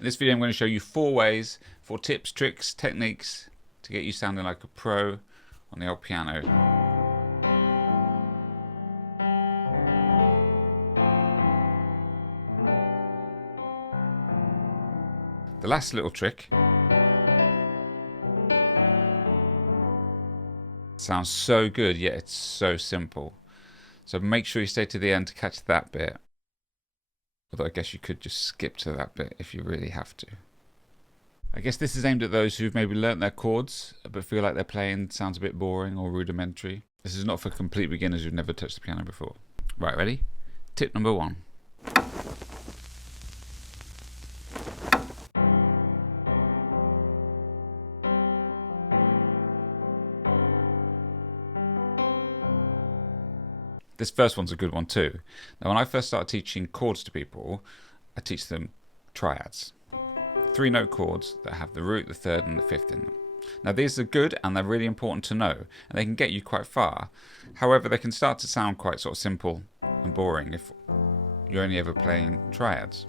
In this video I'm going to show you 4 ways, 4 tips, tricks, techniques to get you sounding like a pro on the old piano. The last little trick sounds so good, yet it's so simple. So make sure you stay to the end to catch that bit. Although I guess you could just skip to that bit if you really have to. I guess this is aimed at those who've maybe learnt their chords but feel like their playing sounds a bit boring or rudimentary. This is not for complete beginners who've never touched the piano before. Right, ready? Tip number 1. This first one's a good one too. Now, when I first started teaching chords to people, I teach them triads. 3-note chords that have the root, the third and the fifth in them. Now these are good and they're really important to know, and they can get you quite far. However, they can start to sound quite sort of simple and boring if you're only ever playing triads.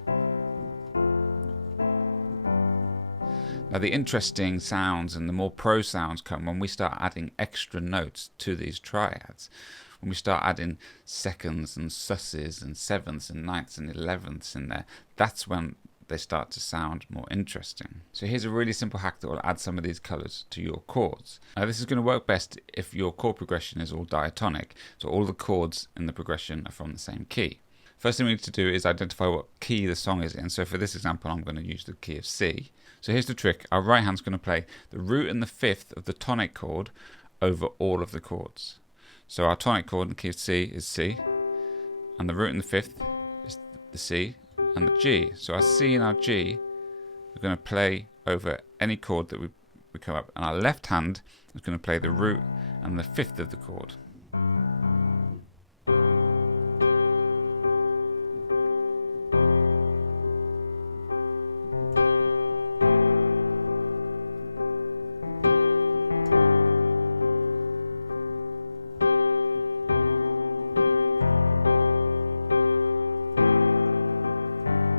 Now the interesting sounds and the more pro sounds come when we start adding extra notes to these triads. When we start adding seconds and susses and sevenths and ninths and 11ths in there, that's when they start to sound more interesting. So here's a really simple hack that will add some of these colours to your chords. Now this is going to work best if your chord progression is all diatonic, so all the chords in the progression are from the same key. First thing we need to do is identify what key the song is in. So for this example, I'm going to use the key of C. So here's the trick. Our right hand's going to play the root and the fifth of the tonic chord over all of the chords. So our tonic chord in the key of C is C, and the root and the fifth is the C and the G. So our C and our G are going to play over any chord that we come up, and our left hand is going to play the root and the fifth of the chord.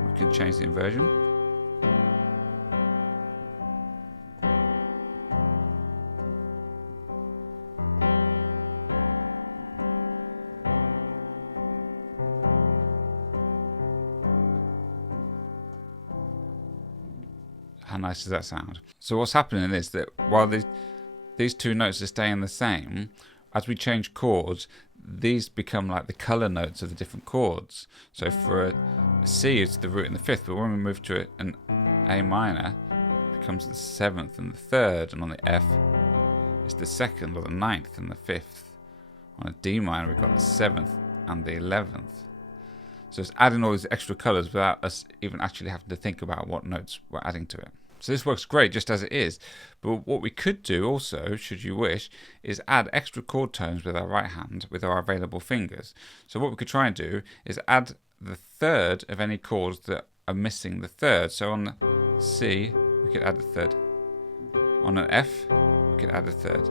We can change the inversion. How nice does that sound? So what's happening is that while these 2 notes are staying the same, as we change chords, these become like the colour notes of the different chords. So for a C, it's the root and the fifth, but when we move to an A minor, it becomes the 7th and the 3rd, and on the F, it's the 2nd or the 9th and the 5th. On a D minor, we've got the 7th and the 11th. So it's adding all these extra colours without us even actually having to think about what notes we're adding to it. So this works great just as it is, but what we could do also, should you wish, is add extra chord tones with our right hand with our available fingers. So what we could try and do is add the third of any chords that are missing the third. So on the C, we could add the third. On an F, we could add the third.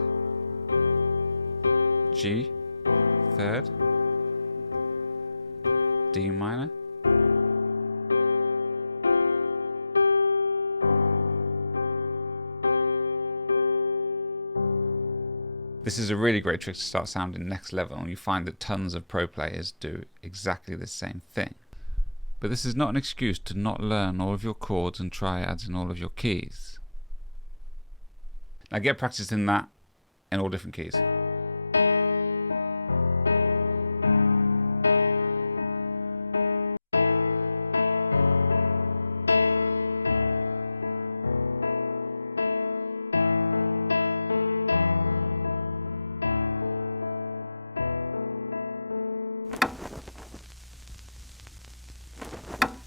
G, third. D minor. This is a really great trick to start sounding next level, and you find that tons of pro players do exactly the same thing. But this is not an excuse to not learn all of your chords and triads in all of your keys. Now get practice in that in all different keys.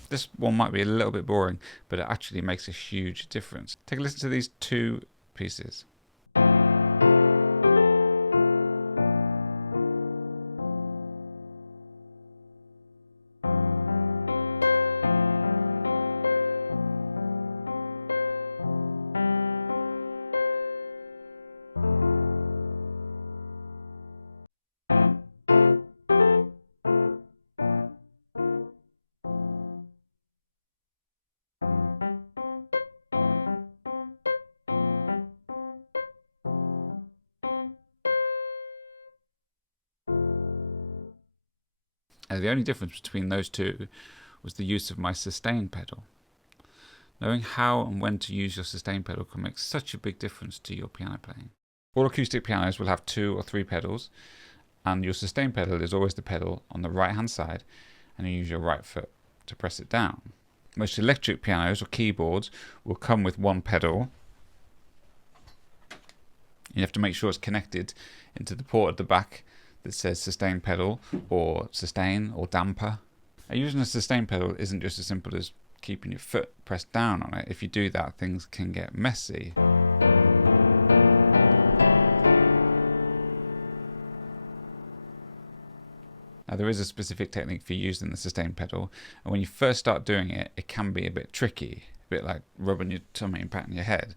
This one might be a little bit boring, but it actually makes a huge difference. Take a listen to these 2 pieces. And the only difference between those two was the use of my sustain pedal. Knowing how and when to use your sustain pedal can make such a big difference to your piano playing. All acoustic pianos will have 2 or 3 pedals, and your sustain pedal is always the pedal on the right hand side, and you use your right foot to press it down. Most electric pianos or keyboards will come with 1 pedal. You have to make sure it's connected into the port at the back that says sustain pedal or sustain or damper. And using a sustain pedal isn't just as simple as keeping your foot pressed down on it. If you do that, things can get messy. Now, there is a specific technique for using the sustain pedal, and when you first start doing it, it can be a bit tricky, a bit like rubbing your tummy and patting your head.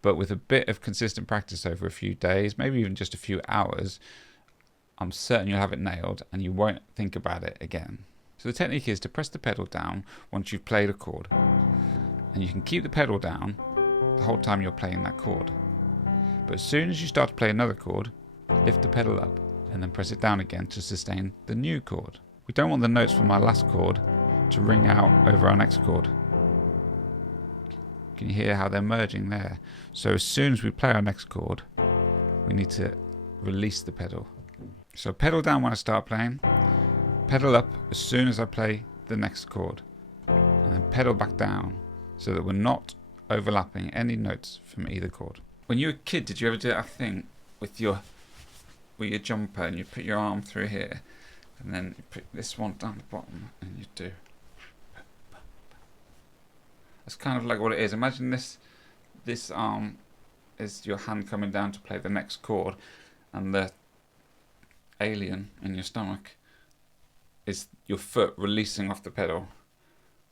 But with a bit of consistent practice over a few days, maybe even just a few hours, I'm certain you'll have it nailed and you won't think about it again. So the technique is to press the pedal down once you've played a chord. And you can keep the pedal down the whole time you're playing that chord. But as soon as you start to play another chord, lift the pedal up and then press it down again to sustain the new chord. We don't want the notes from our last chord to ring out over our next chord. Can you hear how they're merging there? So as soon as we play our next chord, we need to release the pedal. So pedal down when I start playing, pedal up as soon as I play the next chord, and then pedal back down so that we're not overlapping any notes from either chord. When you were a kid, did you ever do that thing with your jumper and you put your arm through here and then you put this one down the bottom and you do? That's kind of like what it is. Imagine this arm is your hand coming down to play the next chord, and the alien in your stomach is your foot releasing off the pedal.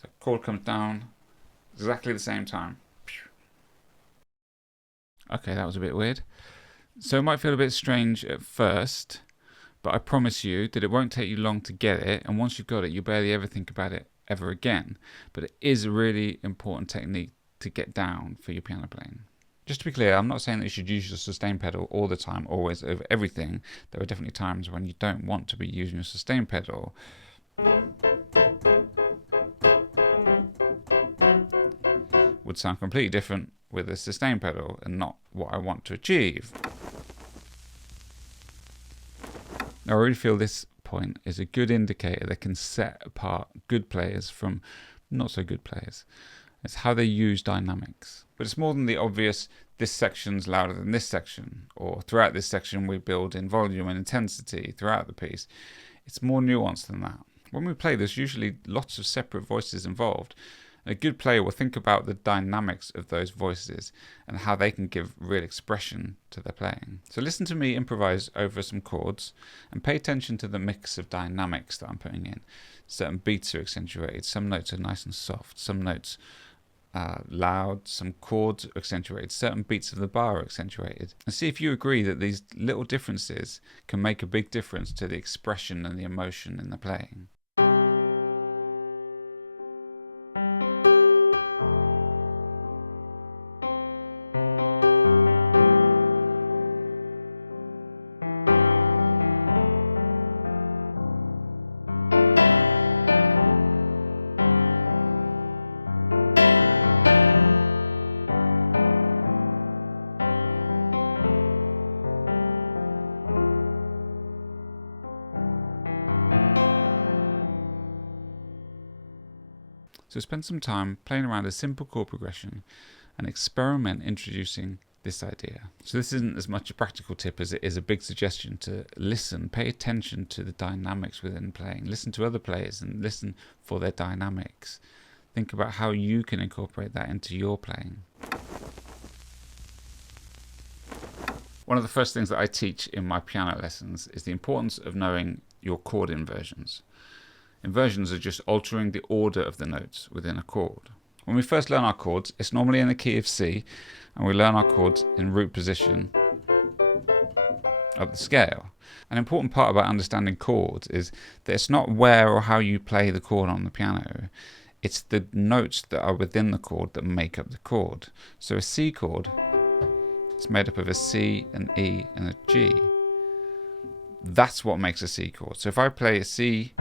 So chord comes down exactly the same time. Okay, that was a bit weird. So it might feel a bit strange at first, but I promise you that it won't take you long to get it, and once you've got it, you'll barely ever think about it ever again. But it is a really important technique to get down for your piano playing. Just to be clear, I'm not saying that you should use your sustain pedal all the time, always, over everything. There are definitely times when you don't want to be using your sustain pedal. Would sound completely different with a sustain pedal and not what I want to achieve. Now, I really feel this point is a good indicator that can set apart good players from not so good players. It's how they use dynamics. But it's more than the obvious, this section's louder than this section, or throughout this section we build in volume and intensity throughout the piece. It's more nuanced than that. When we play, there's usually lots of separate voices involved. A good player will think about the dynamics of those voices and how they can give real expression to their playing. So listen to me improvise over some chords and pay attention to the mix of dynamics that I'm putting in. Certain beats are accentuated, some notes are nice and soft, some notes are loud, some chords are accentuated, certain beats of the bar are accentuated. And see if you agree that these little differences can make a big difference to the expression and the emotion in the playing. So spend some time playing around a simple chord progression and experiment introducing this idea. So this isn't as much a practical tip as it is a big suggestion to listen, pay attention to the dynamics within playing, listen to other players and listen for their dynamics. Think about how you can incorporate that into your playing. One of the first things that I teach in my piano lessons is the importance of knowing your chord inversions. Inversions are just altering the order of the notes within a chord. When we first learn our chords, it's normally in the key of C, and we learn our chords in root position up the scale. An important part about understanding chords is that it's not where or how you play the chord on the piano, it's the notes that are within the chord that make up the chord. So a C chord is made up of a C, an E, and a G. That's what makes a C chord. So if I play a C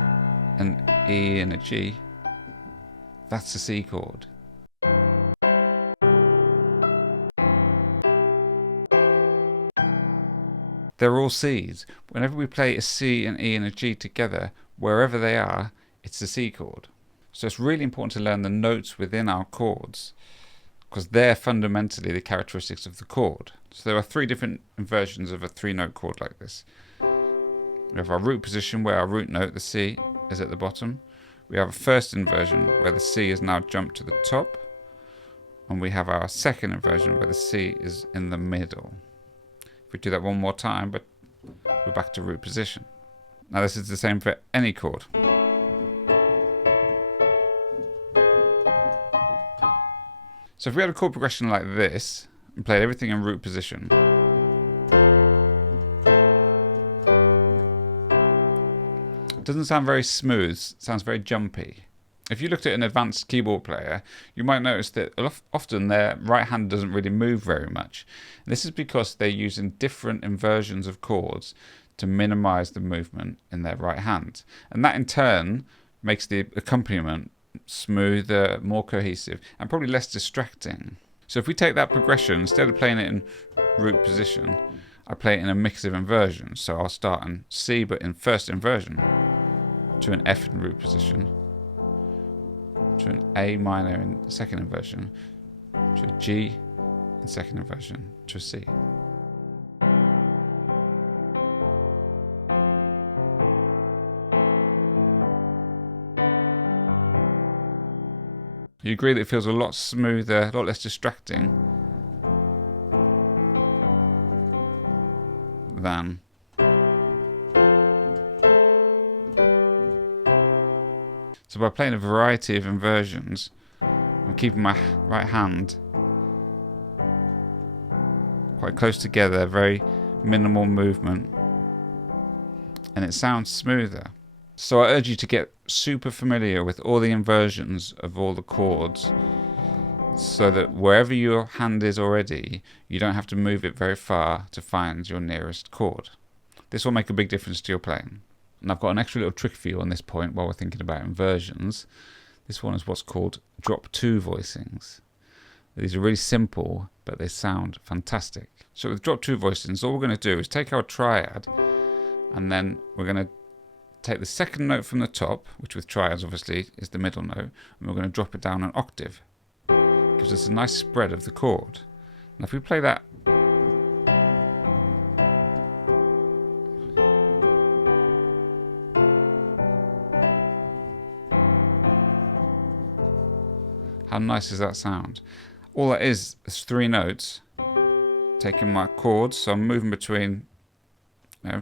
an E and a G, that's the C chord. They're all C's. Whenever we play a C, an E and a G together, wherever they are, it's the C chord. So it's really important to learn the notes within our chords, because they're fundamentally the characteristics of the chord. So there are 3 different inversions of a 3-note chord like this. We have our root position where our root note, the C, is at the bottom. We have a first inversion where the C is now jumped to the top. And we have our second inversion where the C is in the middle. If we do that one more time, but we're back to root position. Now this is the same for any chord. So if we had a chord progression like this and played everything in root position, it doesn't sound very smooth, it sounds very jumpy. If you looked at an advanced keyboard player, you might notice that often their right hand doesn't really move very much. And this is because they're using different inversions of chords to minimize the movement in their right hand. And that in turn makes the accompaniment smoother, more cohesive, and probably less distracting. So if we take that progression, instead of playing it in root position, I play it in a mix of inversions. So I'll start in C, but in first inversion, to an F in root position, to an A minor in second inversion, to a G in second inversion, to a C. You agree that it feels a lot smoother, a lot less distracting than so by playing a variety of inversions, I'm keeping my right hand quite close together, very minimal movement, and it sounds smoother. So I urge you to get super familiar with all the inversions of all the chords, so that wherever your hand is already, you don't have to move it very far to find your nearest chord. This will make a big difference to your playing. And I've got an extra little trick for you on this point while we're thinking about inversions. This one is what's called drop 2 voicings. These are really simple, but they sound fantastic. So with drop 2 voicings, all we're going to do is take our triad, and then we're going to take the second note from the top, which with triads obviously is the middle note, and we're going to drop it down an octave. It gives us a nice spread of the chord. Now if we play that, how nice does that sound? All that is 3 notes, taking my chords, so I'm moving between, you know,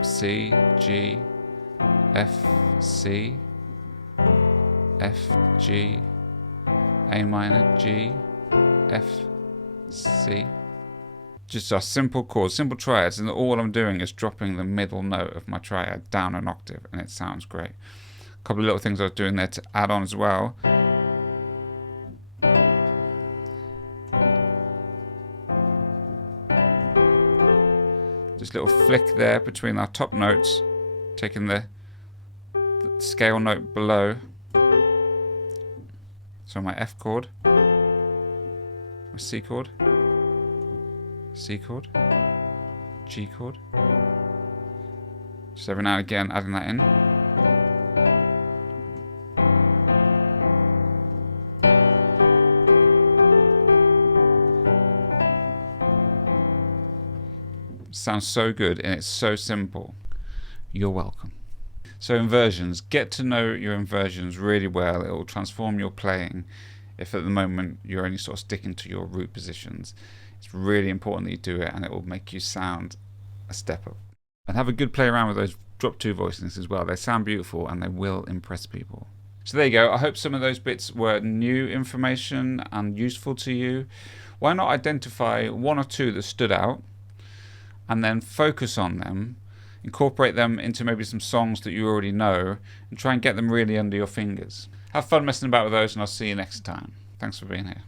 C, G, F, C, F, G, A minor, G, F, C. Just a simple chords, simple triads, and all I'm doing is dropping the middle note of my triad down an octave, and it sounds great. A couple of little things I was doing there to add on as well. Just a little flick there between our top notes, taking the scale note below. So my F chord, my C chord, C chord, G chord. Just every now and again adding that in. Sounds so good, and it's so simple. You're welcome. So inversions, get to know your inversions really well. It will transform your playing if at the moment you're only sort of sticking to your root positions. It's really important that you do it, and it will make you sound a step up. And have a good play around with those drop 2 voicings as well. They sound beautiful and they will impress people. So there you go. I hope some of those bits were new information and useful to you. Why not identify 1 or 2 that stood out, and then focus on them, incorporate them into maybe some songs that you already know, and try and get them really under your fingers. Have fun messing about with those, and I'll see you next time. Thanks for being here.